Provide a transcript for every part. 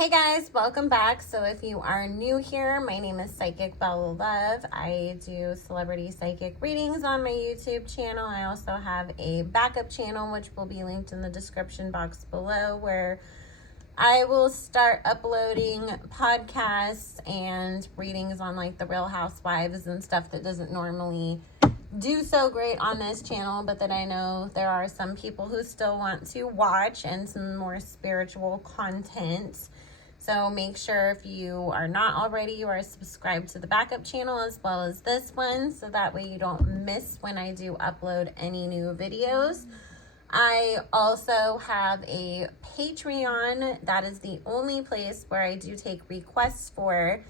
Hey guys, welcome back. So if you are new here, my name is Psychic Bella Love. I do celebrity psychic readings on my YouTube channel. I also have a backup channel, which will be linked in the description box below, where I will start uploading podcasts and readings on like the Real Housewives and stuff that doesn't normally do so great on this channel, but that I know there are some people who still want to watch, and some more spiritual content. So make sure, if you are not already, you are subscribed to the backup channel as well as this one, so that way you don't miss when I do upload any new videos. I also have a Patreon. That is the only place where I do take requests for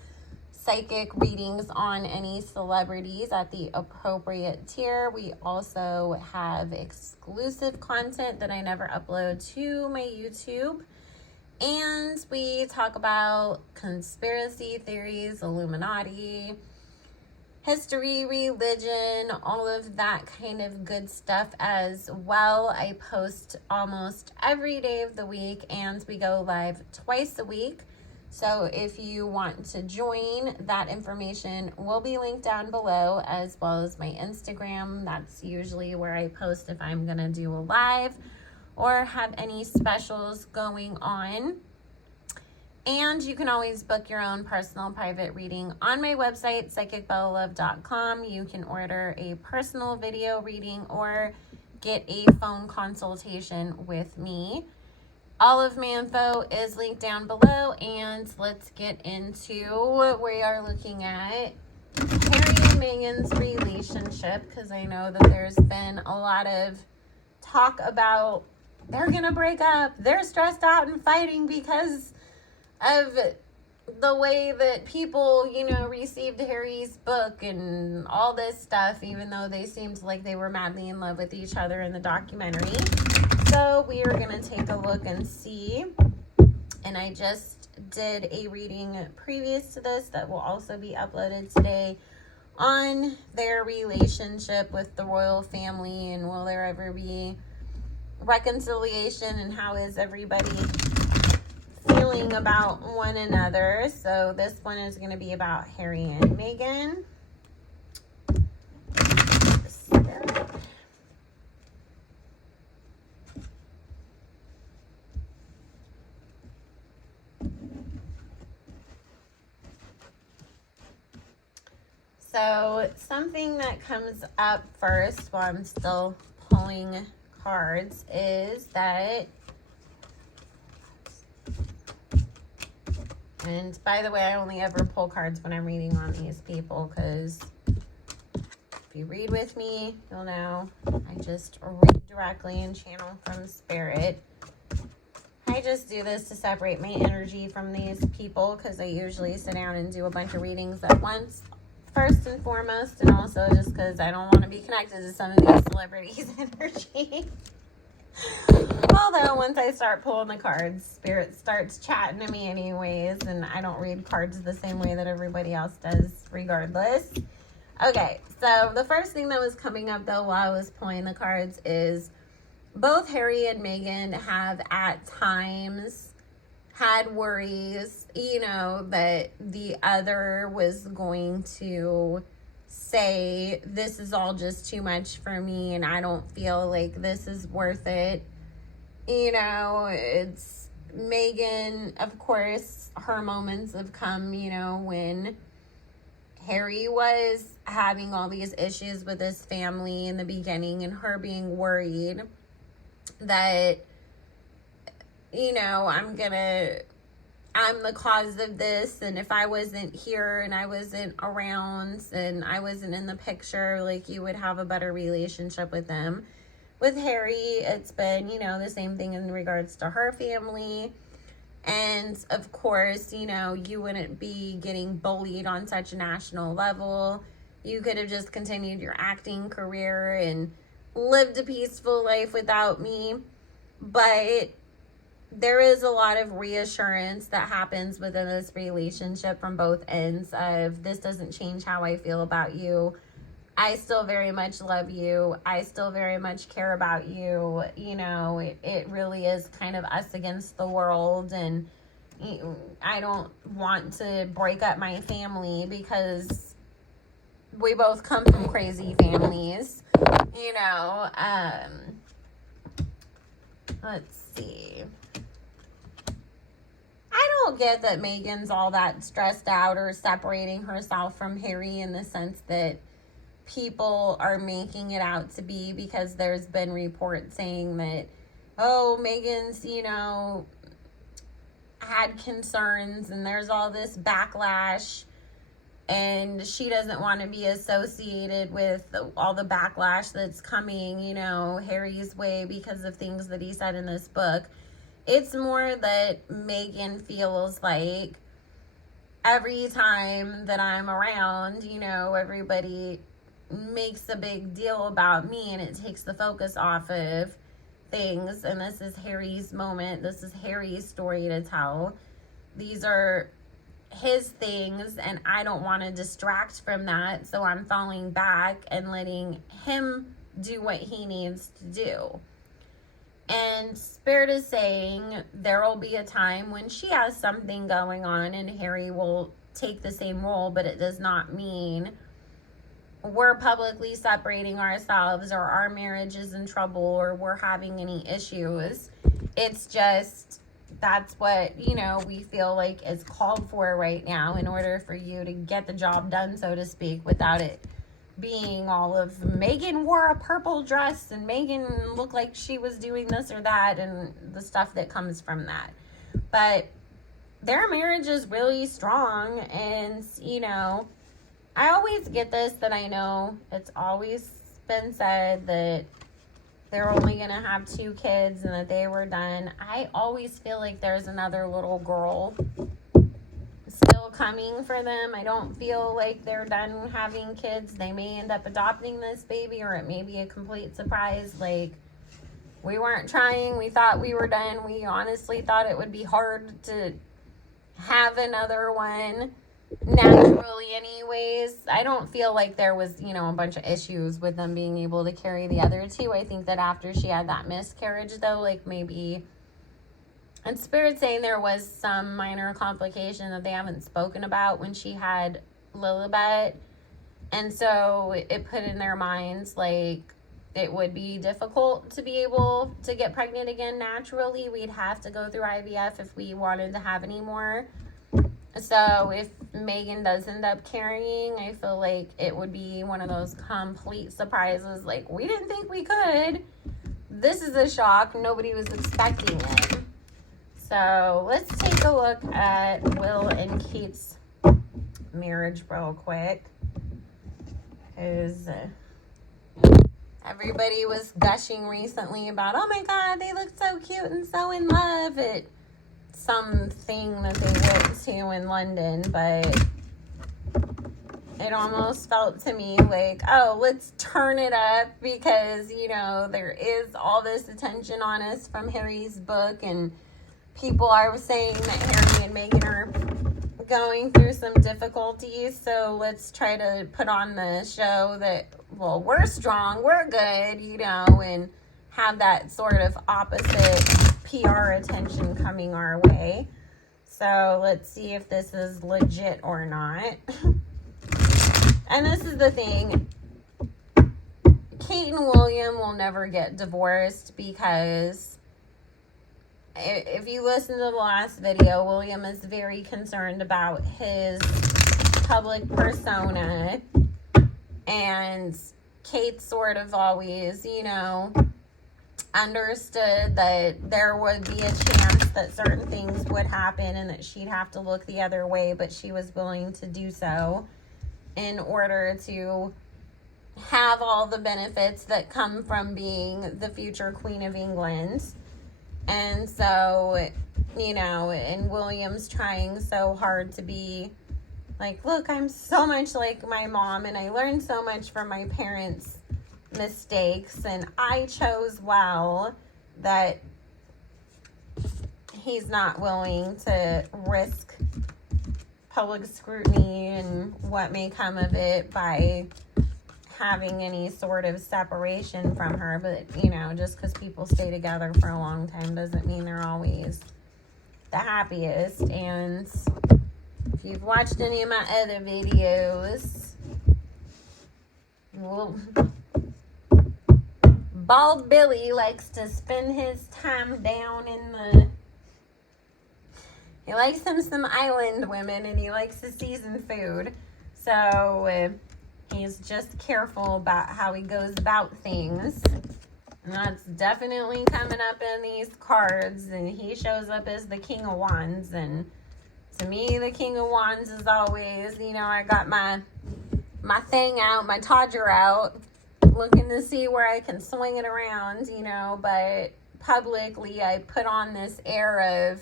psychic readings on any celebrities at the appropriate tier. We also have exclusive content that I never upload to my YouTube. And we talk about conspiracy theories, Illuminati, history, religion, all of that kind of good stuff as well. I post almost every day of the week, and we go live twice a week. So if you want to join, that information will be linked down below, as well as my Instagram. That's usually where I post if I'm going to do a live or have any specials going on. And you can always book your own personal private reading on my website, psychicbellalove.com. You can order a personal video reading or get a phone consultation with me. All of my info is linked down below, and let's get into what we are looking at. Harry and Megan's relationship, because I know that there's been a lot of talk about they're going to break up. They're stressed out and fighting because of the way that people, received Harry's book and all this stuff, even though they seemed like they were madly in love with each other in the documentary. So we are going to take a look and see. And I just did a reading previous to this that will also be uploaded today on their relationship with the royal family, and will there ever be reconciliation, and how is everybody feeling about one another. So this one is going to be about Harry and Meghan. So something that comes up first while I'm still pulling cards is that, and by the way, I only ever pull cards when I'm reading on these people, because if you read with me, you'll know I just read directly and channel from spirit. I just do this to separate my energy from these people, because I usually sit down and do a bunch of readings at once, first and foremost, and also just because I don't want to be connected to some of these celebrities' energy. Although once I start pulling the cards, spirit starts chatting to me anyways, and I don't read cards the same way that everybody else does regardless. Okay, so the first thing that was coming up though while I was pulling the cards is both Harry and Meghan have at times had worries, that the other was going to say, this is all just too much for me and I don't feel like this is worth it. It's Meghan, of course, her moments have come, when Harry was having all these issues with his family in the beginning, and her being worried that, I'm the cause of this, and if I wasn't here and I wasn't around and I wasn't in the picture, like, you would have a better relationship with them. With Harry, it's been, the same thing in regards to her family. And of course, you wouldn't be getting bullied on such a national level. You could have just continued your acting career and lived a peaceful life without me. But there is a lot of reassurance that happens within this relationship from both ends of, this doesn't change how I feel about you. I still very much love you. I still very much care about you. It really is kind of us against the world. And I don't want to break up my family because we both come from crazy families, you know. Let's see. I don't get that Megan's all that stressed out or separating herself from Harry in the sense that people are making it out to be, because there's been reports saying that, oh, Megan's, you know, had concerns and there's all this backlash and she doesn't want to be associated with all the backlash that's coming, you know, Harry's way because of things that he said in this book. It's more that Meghan feels like every time that I'm around, you know, everybody makes a big deal about me and it takes the focus off of things. And this is Harry's moment. This is Harry's story to tell. These are his things and I don't want to distract from that. So I'm falling back and letting him do what he needs to do. And Spirit is saying there will be a time when she has something going on and Harry will take the same role, but it does not mean we're publicly separating ourselves or our marriage is in trouble or we're having any issues. It's just, that's what, you know, we feel like is called for right now in order for you to get the job done, so to speak, without it being all of Meghan wore a purple dress and Meghan looked like she was doing this or that and the stuff that comes from that. But their marriage is really strong, and, you know, I always get this, that I know it's always been said that they're only going to have 2 kids and that they were done. I always feel like there's another little girl still coming for them. I don't feel like they're done having kids. They may end up adopting this baby, or it may be a complete surprise. Like, we weren't trying. We thought we were done. We honestly thought it would be hard to have another one naturally anyways. I don't feel like there was, you know, a bunch of issues with them being able to carry the other 2. I think that after she had that miscarriage, though, like maybe, and Spirit saying there was some minor complication that they haven't spoken about when she had Lilibet, and so it put in their minds like it would be difficult to be able to get pregnant again naturally. We'd have to go through IVF if we wanted to have any more. So if Meghan does end up carrying, I feel like it would be one of those complete surprises. Like, we didn't think we could. This is a shock. Nobody was expecting it. So let's take a look at Will and Kate's marriage real quick. Because everybody was gushing recently about, oh my God, they look so cute and so in love at something that they went to in London. But it almost felt to me like, oh, let's turn it up because, you know, there is all this attention on us from Harry's book, and people are saying that Harry and Meghan are going through some difficulties. So let's try to put on the show that, well, we're strong, we're good, you know, and have that sort of opposite PR attention coming our way. So let's see if this is legit or not. And this is the thing. Kate and William will never get divorced because if you listen to the last video, William is very concerned about his public persona, and Kate sort of always, you know, understood that there would be a chance that certain things would happen and that she'd have to look the other way, but she was willing to do so in order to have all the benefits that come from being the future Queen of England. And so, you know, and William's trying so hard to be like, look, I'm so much like my mom and I learned so much from my parents' mistakes and I chose well, that he's not willing to risk public scrutiny and what may come of it by having any sort of separation from her. But, you know, just because people stay together for a long time doesn't mean they're always the happiest. And if you've watched any of my other videos, well, Bald Billy likes to spend his time down in the... He likes him some island women, and he likes the seasoned food. So he's just careful about how he goes about things. And that's definitely coming up in these cards. And he shows up as the King of Wands. And to me, the King of Wands is always, you know, I got my thing out, my Todger out, looking to see where I can swing it around, you know. But publicly, I put on this air of,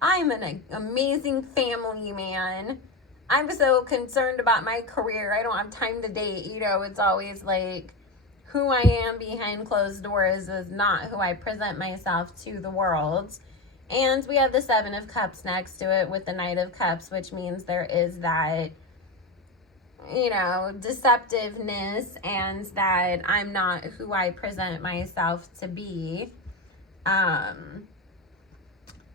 I'm an amazing family man. I'm so concerned about my career. I don't have time to date. You know, it's always like who I am behind closed doors is not who I present myself to the world. And we have the Seven of Cups next to it with the Knight of Cups, which means there is that, you know, deceptiveness and that I'm not who I present myself to be.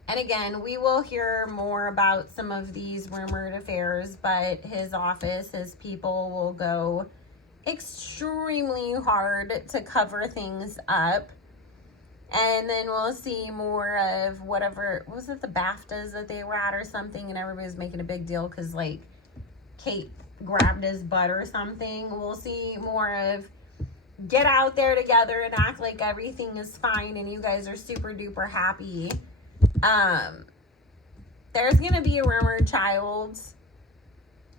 And again, we will hear more about some of these rumored affairs, but his office, his people will go extremely hard to cover things up. And then we'll see more of whatever, was it the BAFTAs that they were at or something? And everybody was making a big deal because, like, Kate grabbed his butt or something. We'll see more of get out there together and act like everything is fine and you guys are super duper happy. There's going to be a rumored child.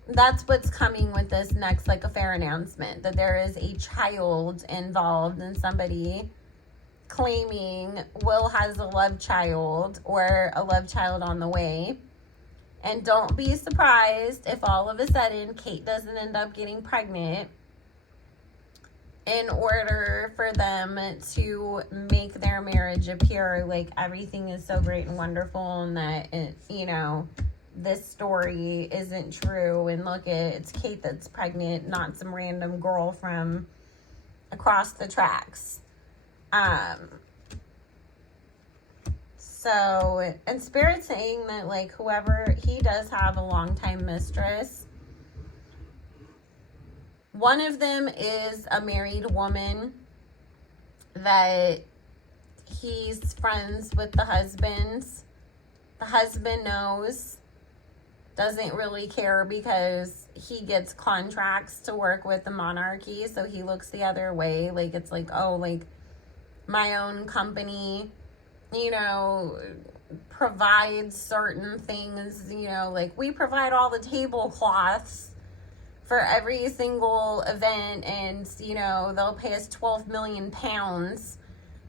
That's what's coming with this next, like, affair announcement, that there is a child involved and somebody claiming Will has a love child or a love child on the way. And don't be surprised if all of a sudden Kate doesn't end up getting pregnant in order for them to make their marriage appear like everything is so great and wonderful and that, you know, this story isn't true. And look, it's Kate that's pregnant, not some random girl from across the tracks. So, and Spirit's saying that, like, whoever, he does have a longtime mistress. One of them is a married woman that he's friends with the husband. The husband knows, doesn't really care because he gets contracts to work with the monarchy, so he looks the other way. Like, it's like, oh, like, my own company, you know, provides certain things, you know, like we provide all the tablecloths for every single event and, you know, they'll pay us 12 million pounds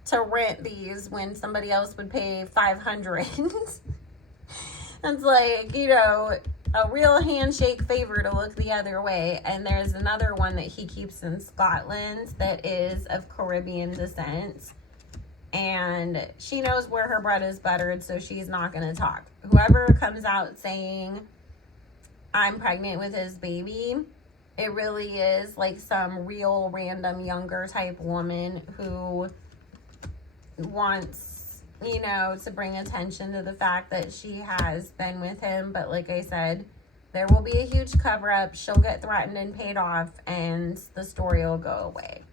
to rent these when somebody else would pay 500. It's like, you know, a real handshake favor to look the other way. And there's another one that he keeps in Scotland that is of Caribbean descent. And she knows where her bread is buttered, so she's not going to talk. Whoever comes out saying, I'm pregnant with his baby, it really is like some real random younger type woman who wants, you know, to bring attention to the fact that she has been with him. But like I said, there will be a huge cover-up. She'll get threatened and paid off, and the story will go away.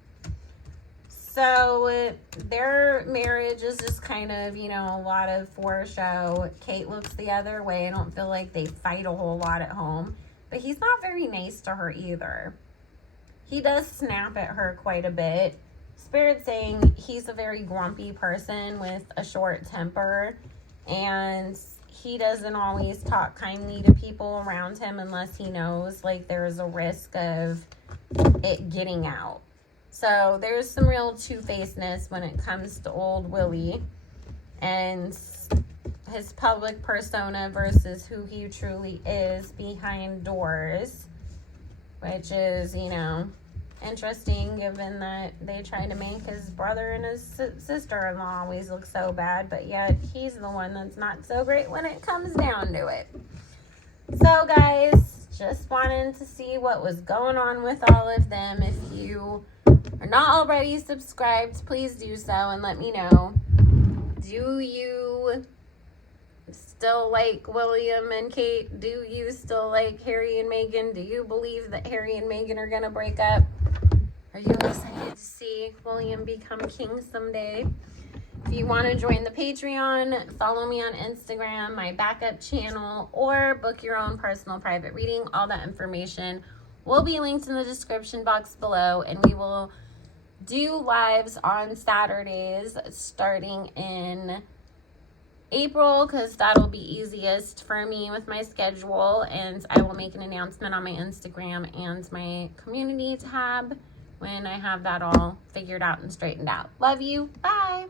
So their marriage is just kind of, you know, a lot of for show. Kate looks the other way. I don't feel like they fight a whole lot at home. But he's not very nice to her either. He does snap at her quite a bit. Spirit's saying he's a very grumpy person with a short temper. And he doesn't always talk kindly to people around him unless he knows, like, there's a risk of it getting out. So there's some real two-facedness when it comes to old Willie and his public persona versus who he truly is behind doors, which is, you know, interesting given that they try to make his brother and his sister-in-law always look so bad, but yet he's the one that's not so great when it comes down to it. So guys, just wanted to see what was going on with all of them. If you are not already subscribed, please do so and let me know. Do you still like William and Kate? Do you still like Harry and Meghan? Do you believe that Harry and Meghan are going to break up? Are you excited to see William become king someday? If you want to join the Patreon, follow me on Instagram, my backup channel, or book your own personal private reading. All that information will be linked in the description box below, and we will do lives on Saturdays starting in April, because that'll be easiest for me with my schedule, and I will make an announcement on my Instagram and my community tab when I have that all figured out and straightened out. Love you. Bye.